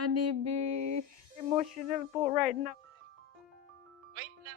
Honeybee, emotional po right now. Wait lang.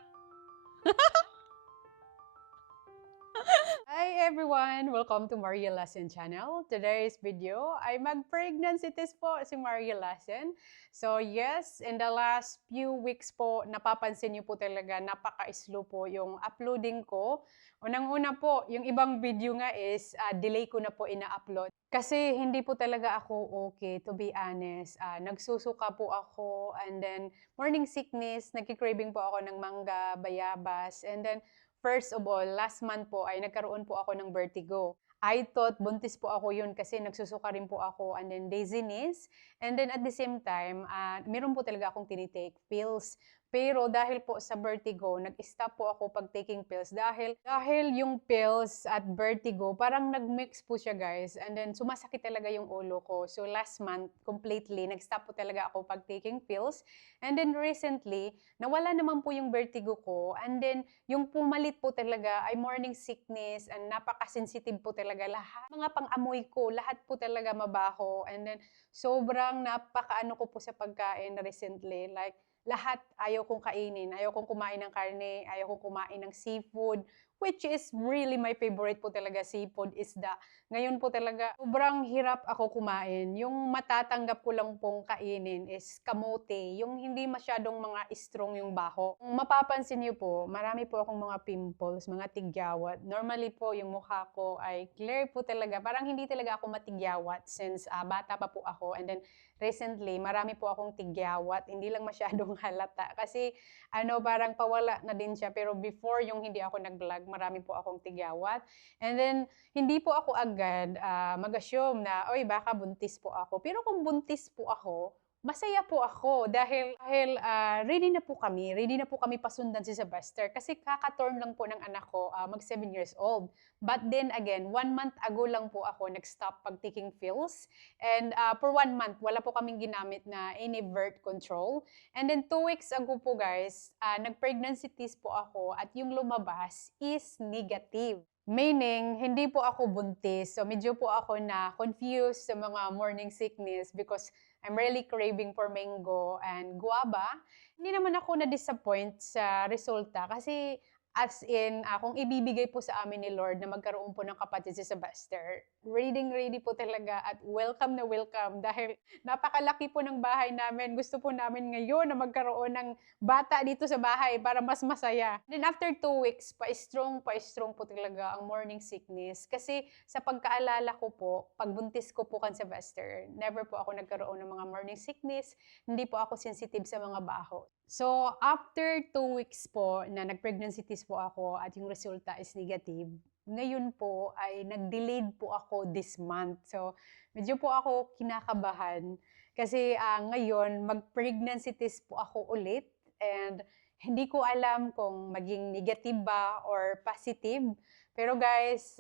Hi everyone! Welcome to Maria Lassen channel. Today's video ay mag-pregnancy test po si Maria Lassen. So yes, in the last few weeks po, napapansin niyo po talaga napaka-slow po yung uploading ko. Unang-una po, yung ibang video nga is delay ko na po ina-upload. Kasi hindi po talaga ako okay, to be honest. Nagsusuka po ako and then morning sickness, nagki-craving po ako ng mangga, bayabas, and then first of all, last month po ay nagkaroon po ako ng vertigo. I thought buntis po ako yun kasi nagsusuka rin po ako and then dizziness. And then at the same time, meron po talaga akong tinitake pills. Pero dahil po sa vertigo, nag-stop po ako pag taking pills dahil yung pills at vertigo, parang nag-mix po siya guys. And then sumasakit talaga yung ulo ko. So last month, completely, nag-stop po talaga ako pag taking pills. And then recently, nawala naman po yung vertigo ko. And then yung pumalit po talaga ay morning sickness and napaka-sensitive po talaga lahat. Mga pang-amoy ko, lahat po talaga mabaho. And then sobrang napaka-ano ko po sa pagkain recently. Like lahat ayaw kong kainin. Ayaw kong kumain ng karne, ayaw kong kumain ng seafood, which is really my favorite po talaga, seafood, isda. Ngayon po talaga, sobrang hirap ako kumain. Yung matatanggap ko lang pong kainin is kamote, yung hindi masyadong mga strong yung baho. Kung mapapansin niyo po, marami po akong mga pimples, mga tigyawat. Normally po, yung mukha ko ay clear po talaga. Parang hindi talaga ako matigyawat since bata pa po ako. And then, recently, marami po akong tigyawat. Hindi lang masyadong halata. Kasi, parang pawala na din siya. Pero before yung hindi ako nag-vlog, marami po akong tigyawat. And then, hindi po ako agad mag-assume na, oy, baka buntis po ako. Pero kung buntis po ako, masaya po ako dahil ready na po kami pasundan si Sylvester kasi kaka-turn lang po ng anak ko mag 7 years old. But then again, 1 month ago lang po ako nag-stop pag taking pills. And for 1 month, wala po kaming ginamit na any birth control. And then 2 weeks ago po guys, nag-pregnancy test po ako at yung lumabas is negative. Meaning, hindi po ako buntis. So medyo po ako na confused sa mga morning sickness because I'm really craving for mango and guava. Hindi naman ako na-disappoint sa resulta kasi as in, kung ibibigay po sa amin ni Lord na magkaroon po ng kapatid si Sylvester, ready po talaga at welcome na welcome dahil napakalaki po ng bahay namin. Gusto po namin ngayon na magkaroon ng bata dito sa bahay para mas masaya. Then after 2 weeks, pa-strong po talaga ang morning sickness kasi sa pagkaalala ko po, pagbuntis ko po kan Sylvester, never po ako nagkaroon ng mga morning sickness, hindi po ako sensitive sa mga baho. So, after 2 weeks po na nag-pregnancy test po ako at yung resulta is negative, ngayon po ay nag-delayed po ako this month. So, medyo po ako kinakabahan kasi ngayon mag-pregnancy test po ako ulit and hindi ko alam kung maging negative ba or positive. Pero guys,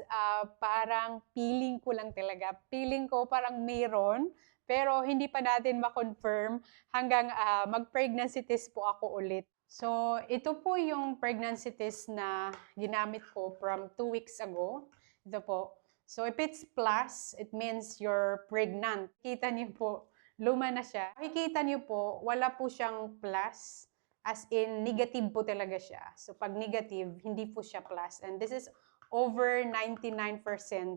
parang feeling ko lang talaga. Feeling ko parang mayroon, pero hindi pa natin ma-confirm hanggang mag-pregnancy test po ako ulit. So, ito po yung pregnancy test na ginamit ko from 2 weeks ago. Ito po. So, if it's plus, it means you're pregnant. Kita niyo po, luma na siya. Makikita niyo po, wala po siyang plus. As in, negative po talaga siya. So, pag negative, hindi po siya plus. And this is over 99%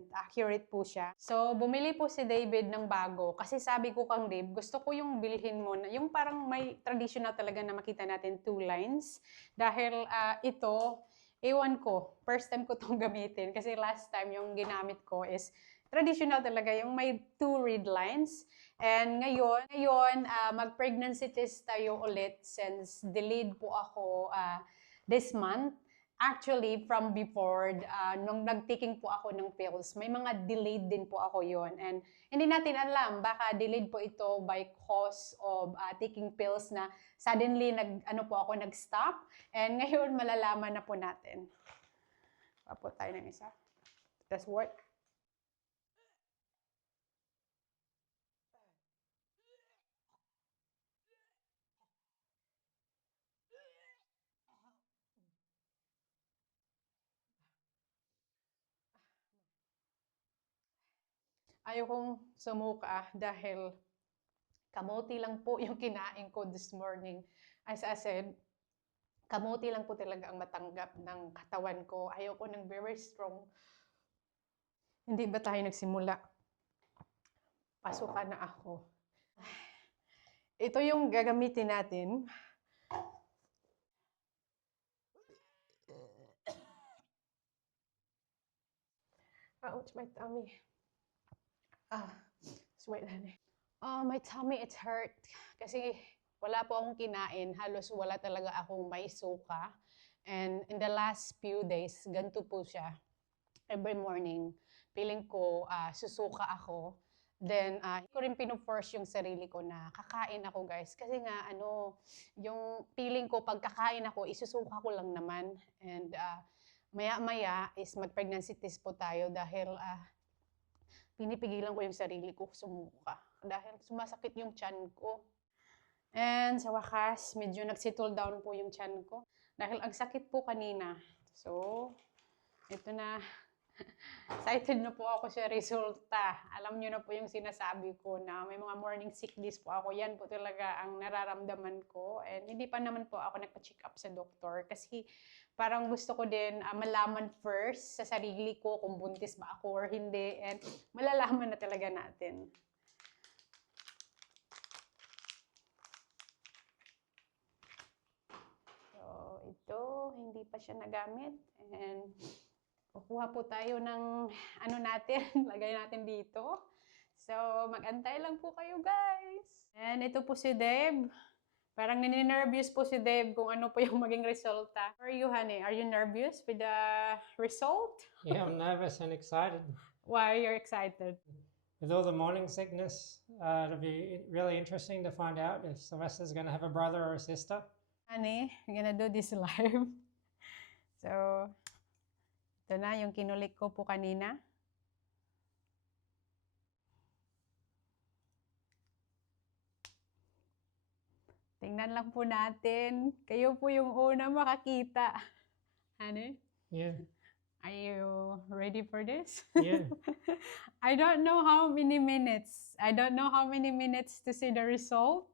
accurate po siya. So, bumili po si David ng bago. Kasi sabi ko kang Dave, gusto ko yung bilhin mo na, yung parang may traditional talaga na makita natin 2 lines. Dahil ito, ewan ko, first time ko itong gamitin. Kasi last time yung ginamit ko is traditional talaga, yung may 2 read lines. And ngayon mag-pregnancy test tayo ulit since delayed po ako this month. Actually, from before, nung nag-taking po ako ng pills, may mga delayed din po ako yon. And hindi natin alam, baka delayed po ito by cause of taking pills na suddenly nag-stop. And ngayon, malalaman na po natin. Papo tayo ng isa. That's what? Ayaw kong sumuka dahil kamote lang po yung kinain ko this morning. As I said, kamote lang po talaga ang matanggap ng katawan ko. Ayoko ng very strong. Hindi ba tayo nagsimula? Pasukan na ako. Ito yung gagamitin natin. Ouch, my tummy. Sweat honey. Oh, my tummy, it's hurt. Kasi wala po akong kinain. Halos wala talaga akong may suka. And in the last few days, ganito po siya. Every morning, feeling ko susuka ako. Then, ko rin pino-force yung sarili ko na kakain ako, guys. Kasi nga, yung feeling ko, pag kakain ako, isusuka ko lang naman. And maya-maya is mag-pregnancy test po tayo dahil pinipigilan ko yung sarili ko sumuka. Dahil sumasakit yung tiyan ko. And sa wakas, medyo nag-settle down po yung tiyan ko. Dahil ang sakit po kanina. So, ito na. Excited na po ako sa resulta. Alam niyo na po yung sinasabi ko na may mga morning sickness po ako. Yan po talaga ang nararamdaman ko. And hindi pa naman po ako nagpa-check up sa doktor. Kasi parang gusto ko din malaman first sa sarili ko kung buntis ba ako or hindi. And malalaman na talaga natin. So, ito, hindi pa siya nagamit. And kukuha po tayo ng natin, lagay natin dito. So, mag-antay lang po kayo, guys. And ito po si Deb. Parang nininervous po si Deb kung ano po yung maging resulta. How are you, honey? Are you nervous with the result? Yeah, I'm nervous and excited. Why are you excited? With all the morning sickness, it'll be really interesting to find out if Sylvester's going to have a brother or a sister. Honey, we're gonna do this live. So, ito na yung kinulik ko po kanina. Tingnan lang po natin. Kayo po yung una makakita. Honey? Yeah. Are you ready for this? Yeah. I don't know how many minutes. I don't know how many minutes to see the result.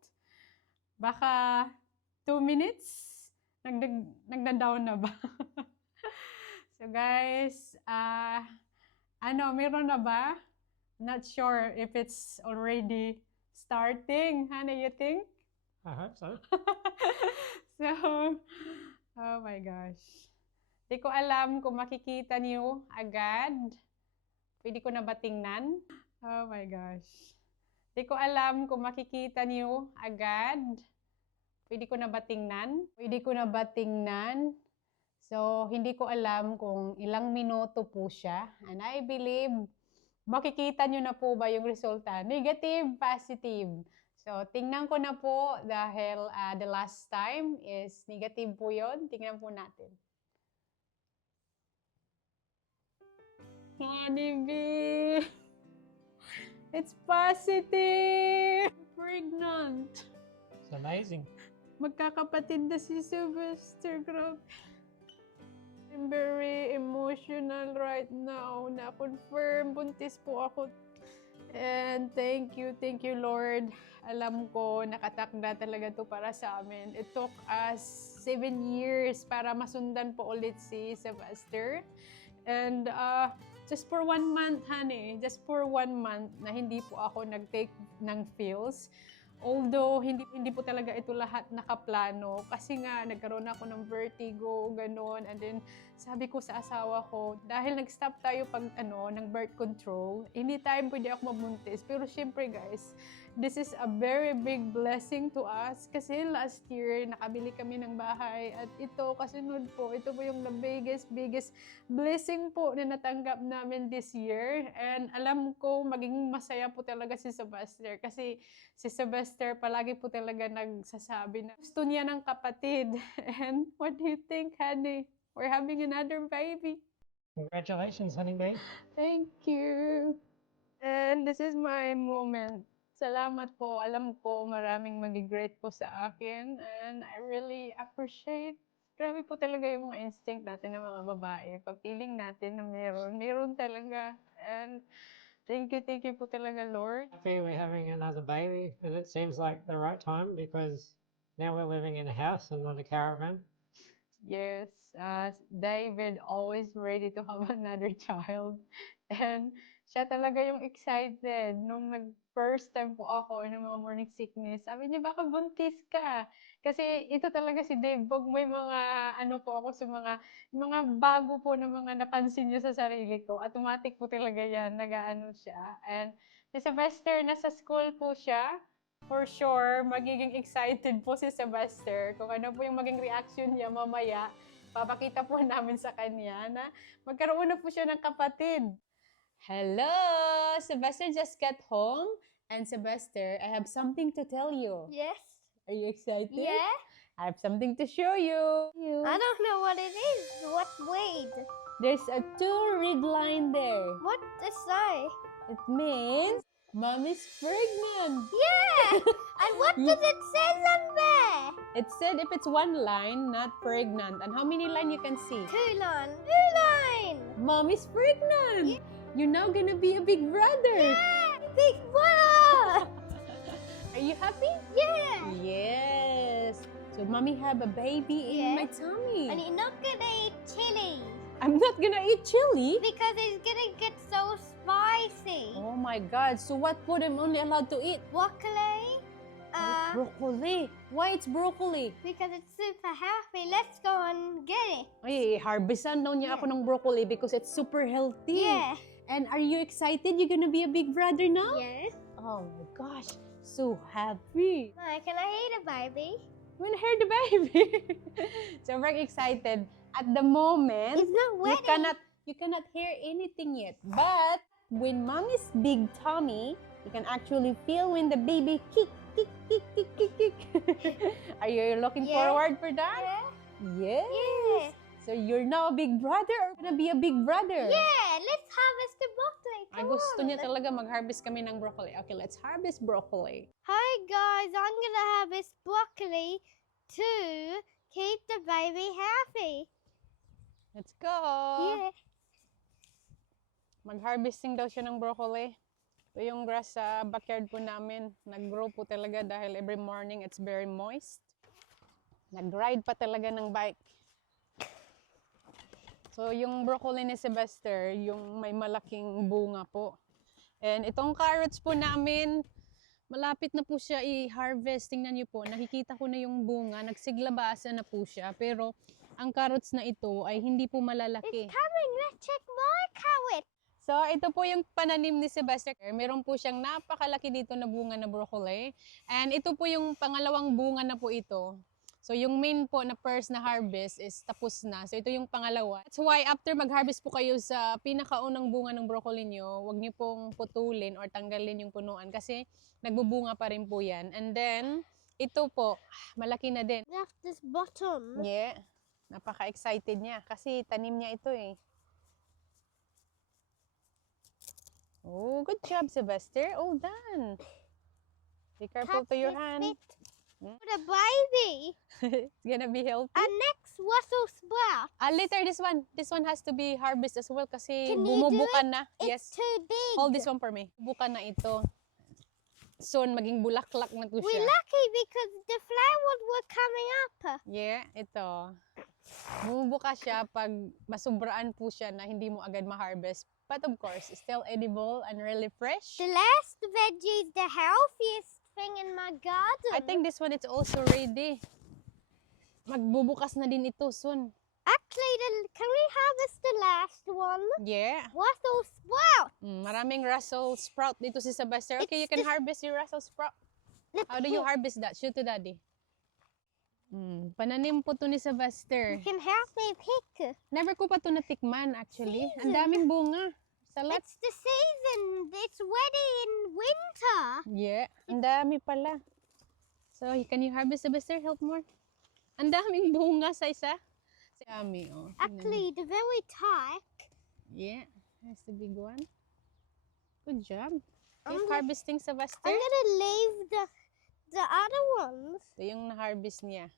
Baka 2 minutes? Nagda-down na ba? So guys, meron na ba? Not sure if it's already starting. Honey, you think? I hope so. So, oh my gosh. Di ko alam kung makikita niyo agad. Pwede ko na ba tingnan? Oh my gosh. Di ko alam kung makikita niyo agad. Pwede ko na ba tingnan? Pwede ko na ba tingnan? So, hindi ko alam kung ilang minuto po siya. And I believe, makikita nyo na po ba yung resulta? Negative, positive. So, tingnan ko na po dahil the last time is negative po yun. Tingnan po natin. Honeybee! It's positive! Pregnant! It's amazing. Magkakapatid na si Sylvester. Grabe. I'm very emotional right now. Na-confirm, buntis po ako. And thank you, Lord. Alam ko, nakatakda talaga to para sa amin. It took us 7 years para masundan po ulit si Sylvester. And just for 1 month, honey, just for 1 month na hindi po ako nag-take ng pills. Although, hindi po talaga ito lahat nakaplano. Kasi nga, nagkaroon ako ng vertigo, gano'n. And then, sabi ko sa asawa ko, dahil nag-stop tayo ng birth control, anytime pwede ako mabuntis. Pero syempre guys, this is a very big blessing to us. Kasi last year, nakabili kami ng bahay. At ito, kasunod po, ito po yung the biggest blessing po na natanggap namin this year. And alam ko, maging masaya po talaga si Sylvester. Kasi si Sylvester palagi po talaga nagsasabi na gusto niya ng kapatid. And what do you think, honey? We're having another baby. Congratulations, honeybee. Thank you. And this is my moment. Salamat po. Alam ko maraming mag-great po sa akin. And I really appreciate. Grabe po talaga yung mga instinct natin ng mga babae. Pag feeling natin na meron talaga. And Thank you po talaga, Lord. Happy we're having another baby, and it seems like the right time because now we're living in a house and not a caravan. Yes, David always ready to have another child. And siya talaga yung excited. Nung first time po ako ng mga morning sickness, sabi niya, baka buntis ka. Kasi ito talaga si Dave, pag may mga ano po ako sa mga bago po na mga napansin niya sa sarili ko, automatic po talaga yan, nag-ano siya. And si Sylvester, nasa school po siya. For sure, magiging excited po si Sylvester kung ano po yung maging reaction niya mamaya. Papakita po namin sa kanya na magkaroon na po siya ng kapatid. Hello! Sylvester just got home. And Sylvester, I have something to tell you. Yes. Are you excited? Yeah. I have something to show you. I don't know what it is. What weight? There's a 2 red line there. What does say? It means Mommy's pregnant. Yeah. And what does it say on there? It said if it's 1 line, not pregnant. And how many line you can see? 2 line. 2 line. Mommy's pregnant. You're now gonna be a big brother. Yeah. Big brother. Are you happy? Yeah. Yes. So mommy have a baby in Yeah. my tummy. And you're not gonna eat chili I'm not gonna eat chili. because it's gonna get so spicy. Oh my God. So what food I'm only allowed to eat? Broccoli. Broccoli. Why it's broccoli? Because it's super healthy. Let's go and get it. Ay, harvestan daw niya ako ng broccoli because it's super healthy. Yeah. And are you excited? You're gonna be a big brother now? Yes. Oh my gosh. So happy. Ma, can I eat a baby? When I heard the baby. So very excited. At the moment, It's not you wet. cannot hear anything yet. But when mommy's big tummy, you can actually feel when the baby kick, kick, kick, kick, kick, kick. Are you looking Yeah. forward for that? Yeah. Yes. Yeah. So you're now a big brother or gonna be a big brother? Yeah, let's harvest the broccoli. Ay, Come gusto on. niya talaga mag-harvest kami ng broccoli. Okay, let's harvest broccoli. Hi guys, I'm gonna harvest broccoli to keep the baby healthy. Let's go! Yeah. Mag-harvesting daw siya ng broccoli. Ito yung grass sa backyard po namin. Nag-grow po talaga dahil every morning it's very moist. Nag-ride pa talaga ng bike. So, yung broccoli ni Sylvester, yung may malaking bunga po. And itong carrots po namin, malapit na po siya i-harvest. Tingnan niyo po, nakikita ko na yung bunga, nagsiglabasa na po siya. Pero, ang carrots na ito ay hindi po malalaki. It's coming. Let's check my carrot. So, ito po yung pananim ni Sylvester. Meron po siyang napakalaki dito na bunga na broccoli. And ito po yung pangalawang bunga na po ito. So, yung main po na first na harvest is tapos na. So, ito yung pangalawa. That's why after mag-harvest po kayo sa pinakaunang bunga ng broccoli nyo, huwag nyo pong putulin or tanggalin yung punuan kasi nagbubunga pa rin po yan. And then, ito po, malaki na din. That's this bottom. Yeah. Napaka-excited niya kasi tanim niya ito eh. Oh, good job, Sylvester. All done. Be careful to your hand. For the baby. It's gonna be healthy. And next, Brussels sprout. Later, this one has to be harvested as well kasi Can you do bumubukan na. It's Yes. too big. Hold this one for me. Bukan na ito. Soon, maging bulaklak na to We're siya. lucky because the flowers were coming up. Yeah, ito. Bumubuka siya pag masubraan po siya na hindi mo agad ma-harvest. But of course, it's still edible and really fresh. The last veggie is the healthiest thing in my garden. I think this one is also ready. Magbubukas na din ito soon. Actually, can we harvest the last one? Yeah. Brussels sprout. Maraming Russell sprout dito si Sylvester. Okay, you can harvest your Russell sprout. Look How do you here. harvest that? Show to daddy. Pananim po to ni Sylvester. You can help me pick. Never ko pa to natikman actually. Ang daming bunga. Salat. It's the season. It's ready in winter. Yeah. Ang dami pala. So, can you harvest, Sylvester? Help more. Ang daming bunga sa isa. Dami, oh. Tingnan mo. Actually, the very top. Yeah. That's the big one. Good job. I'm Keep gonna- harvesting, Sylvester. I'm gonna leave the other ones. Ito yung na-harvest niya.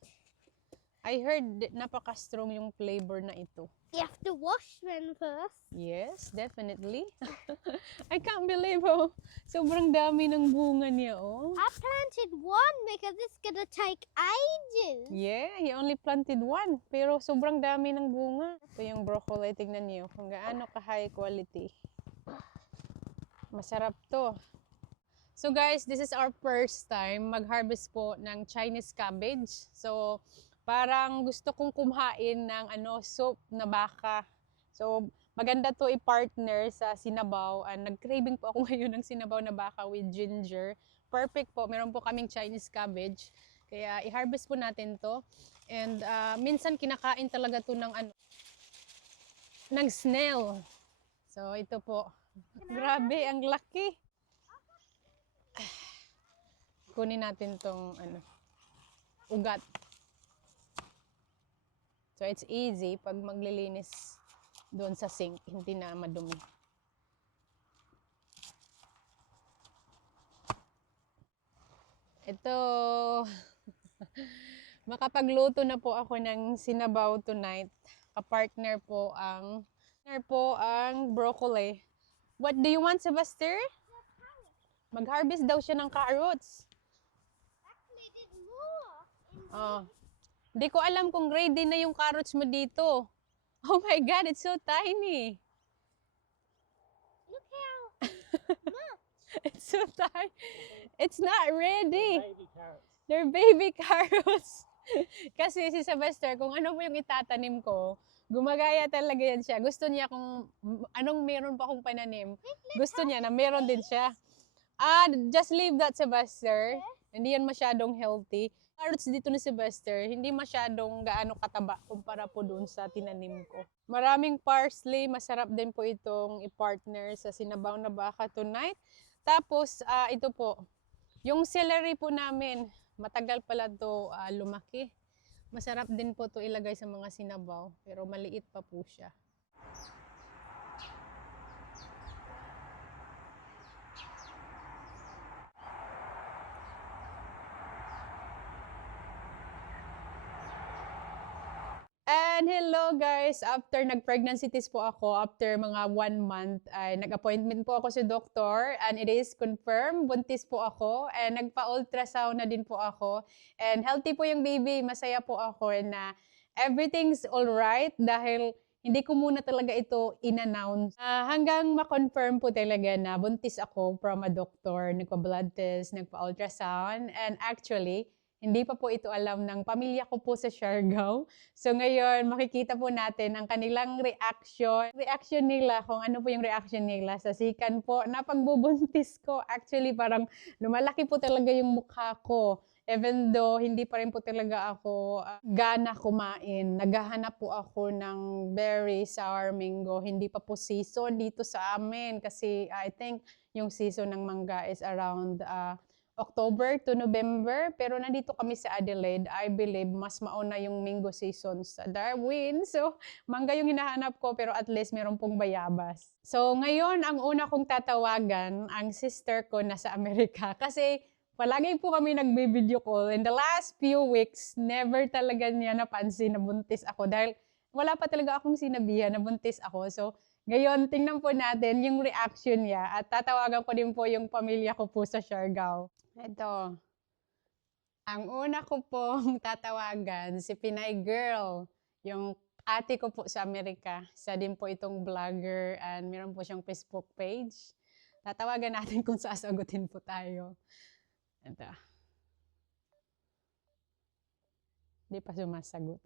I heard napaka-strong yung flavor na ito. You have to wash them first. Yes, definitely. I can't believe how sobrang dami ng bunga niya, oh. I planted one because it's gonna take ages. Yeah, he only planted one. Pero sobrang dami ng bunga. Ito yung broccoli. Tingnan niyo kung gaano ka-high quality. Masarap to. So guys, this is our first time mag-harvest po ng Chinese cabbage. So, parang gusto kong kumain ng soup na baka. So, maganda to i-partner sa sinabaw. Nag-craving po ako ngayon ng sinabaw na baka with ginger. Perfect po. Meron po kaming Chinese cabbage. Kaya i-harvest po natin to. And minsan kinakain talaga to ng ng snail. So, ito po. Grabe, ang laki. Kunin natin tong ugat. So, it's easy pag maglilinis doon sa sink, hindi na madumi. Ito, makapagluto na po ako ng sinabaw tonight. Kapartner po ang broccoli. What do you want, Sebastian? Mag-harvest daw siya ng carrots. Actually, there's more. Oh. Hindi ko alam kung ready na yung carrots mo dito. Oh my God, it's so tiny. Look how It's so tiny. It's not ready. Baby carrots. They're baby carrots. Kasi si Sylvester, kung ano po yung itatanim ko, gumagaya talaga yan siya. Gusto niya kung anong meron pa akong pananim. Gusto niya na meron din siya. Just leave that, Sylvester. Hindi yan masyadong healthy. Carrots dito ni Sylvester, hindi masyadong gaano kataba kumpara po doon sa tinanim ko. Maraming parsley, masarap din po itong i-partner sa sinabaw na baka tonight. Tapos, ito po, yung celery po namin, matagal pala to lumaki. Masarap din po to ilagay sa mga sinabaw, pero maliit pa po siya. And hello guys, after nag-pregnancy test po ako, after mga 1 month, ay nag-appointment po ako sa doktor and it is confirmed, buntis po ako and nagpa-ultrasound na din po ako. And healthy po yung baby, masaya po ako na everything's alright dahil hindi ko muna talaga ito in-announce. Hanggang ma-confirm po talaga na buntis ako from a doctor, nagpa-blood test, nagpa-ultrasound and actually, hindi pa po ito alam ng pamilya ko po sa Siargao. So ngayon, makikita po natin ang kanilang reaction nila, kung ano po yung reaction nila sa sikan po na pagbubuntis ko. Actually, parang lumalaki po talaga yung mukha ko. Even though hindi pa rin po talaga ako gana kumain. Naghahanap po ako ng berry sour mango. Hindi pa po season dito sa amin kasi I think yung season ng mangga is around October to November, pero nandito kami sa Adelaide. I believe mas mauna yung mango season sa Darwin. So, mangga yung hinahanap ko, pero at least meron pong bayabas. So, ngayon, ang una kong tatawagan, ang sister ko nasa Amerika. Kasi, palagi po kami nagbe-video call. In the last few weeks, never talaga niya napansin na buntis ako. Dahil wala pa talaga akong sinabihan na buntis ako. So, ngayon, tingnan po natin yung reaction niya. At tatawagan ko din po yung pamilya ko po sa Siargao. Ito, ang una ko pong tatawagan, si Pinay Girl, yung ate ko po sa Amerika. Isa din po itong vlogger and meron po siyang Facebook page. Tatawagan natin kung sasagutin po tayo. Ito. Hindi pa sumasagot.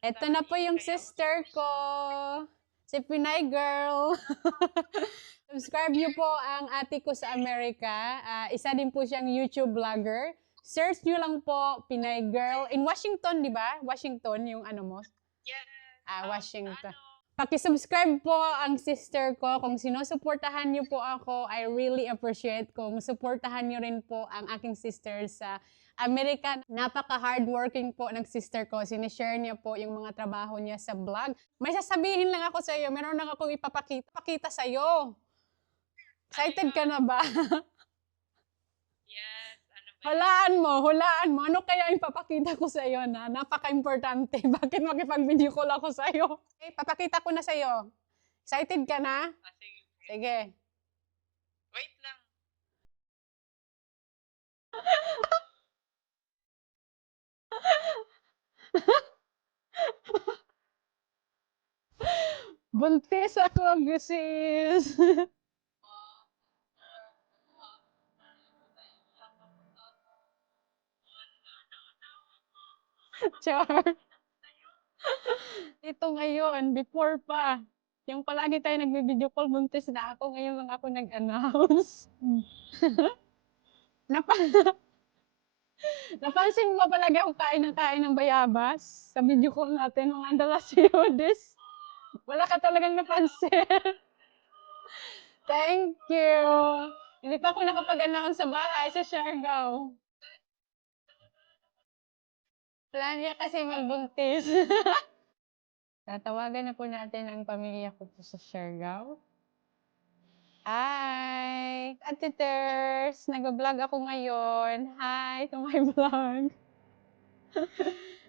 Ito na po yung sister ko, si Pinay Girl. Subscribe niyo po ang ate ko sa Amerika. Isa din po siyang YouTube vlogger. Search niyo lang po, Pinay Girl. In Washington, di ba? Washington, yung ano mo? Yes. Washington. Paki-subscribe po ang sister ko. Kung sinusuportahan niyo po ako, I really appreciate kung suportahan niyo rin po ang aking sister sa Amerika. Napaka-hardworking po ng sister ko. Sinishare niya po yung mga trabaho niya sa vlog. May sasabihin lang ako sa iyo. Meron lang akong ipapakita sa iyo. Excited ka na ba? Yes. Ano ba Hulaan mo. Ano kaya yung papakita ko sa iyo na napaka-importante? Bakit makipag-video call ako sa iyo? Okay, papakita ko na sa iyo. Excited ka na? Ah, sige. Sige. Wait lang. Buntis ako, sis. Char. Ito ngayon, before pa. Yung palagi tayo nagbe-video call, buntis na ako. Ngayon lang ako nag-announce. Napa- Napansin mo palagi ako kain ng bayabas sa video call natin, mga andalasyodes. Wala ka talagang napansin. Thank you. Hindi pa ako nakapag-announce sa bahay sa Siargao. Plan niya kasi magbuntis. Tatawagan na po natin ang pamilya ko po sa Siargao. Hi! Atiters! Nag-vlog ako ngayon. Hi to my vlog.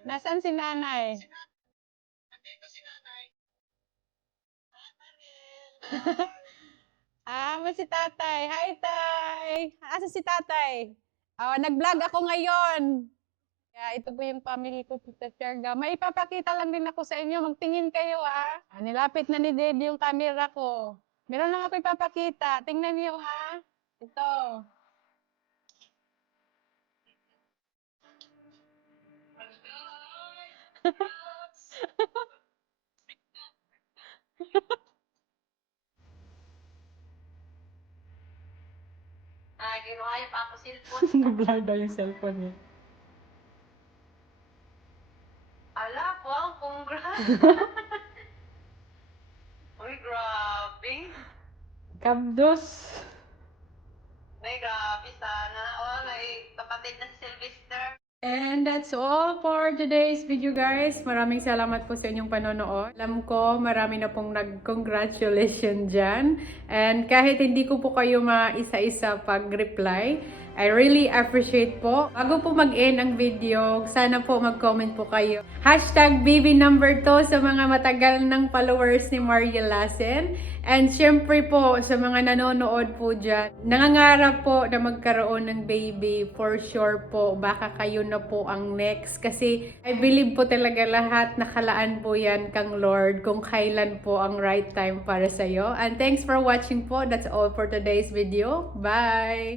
Nasaan si nanay? Mo si tatay. Hi, tay! Asa si tatay? Oh, nag-vlog ako ngayon. Kaya ito po yung family ko po sa Siargao. May ipapakita lang din ako sa inyo. Magtingin kayo, ha? Nilapit na ni Dede yung camera ko. Meron lang ako ipapakita. Tingnan niyo, ha? Ito. Ginawa yung pa ako cellphone. Nag-vlog daw yung cellphone niya. Ala, wow, congrats. Uy, grabe. Kabdos. Ay, grabe sana. Oh, may kapatid na si Sylvester. And that's all for today's video, guys. Maraming salamat po sa inyong panonood. Alam ko, marami na pong nag-congratulations dyan. And kahit hindi ko po kayo maisa-isa pag-reply, I really appreciate po. Bago po mag-end ang video, sana po mag-comment po kayo. Hashtag baby number 2 sa mga matagal ng followers ni Maria Lassen. And syempre po, sa mga nanonood po dyan, nangangarap po na magkaroon ng baby. For sure po, baka kayo na po ang next. Kasi I believe po talaga lahat nakalaan po yan kang Lord kung kailan po ang right time para sa'yo. And thanks for watching po. That's all for today's video. Bye!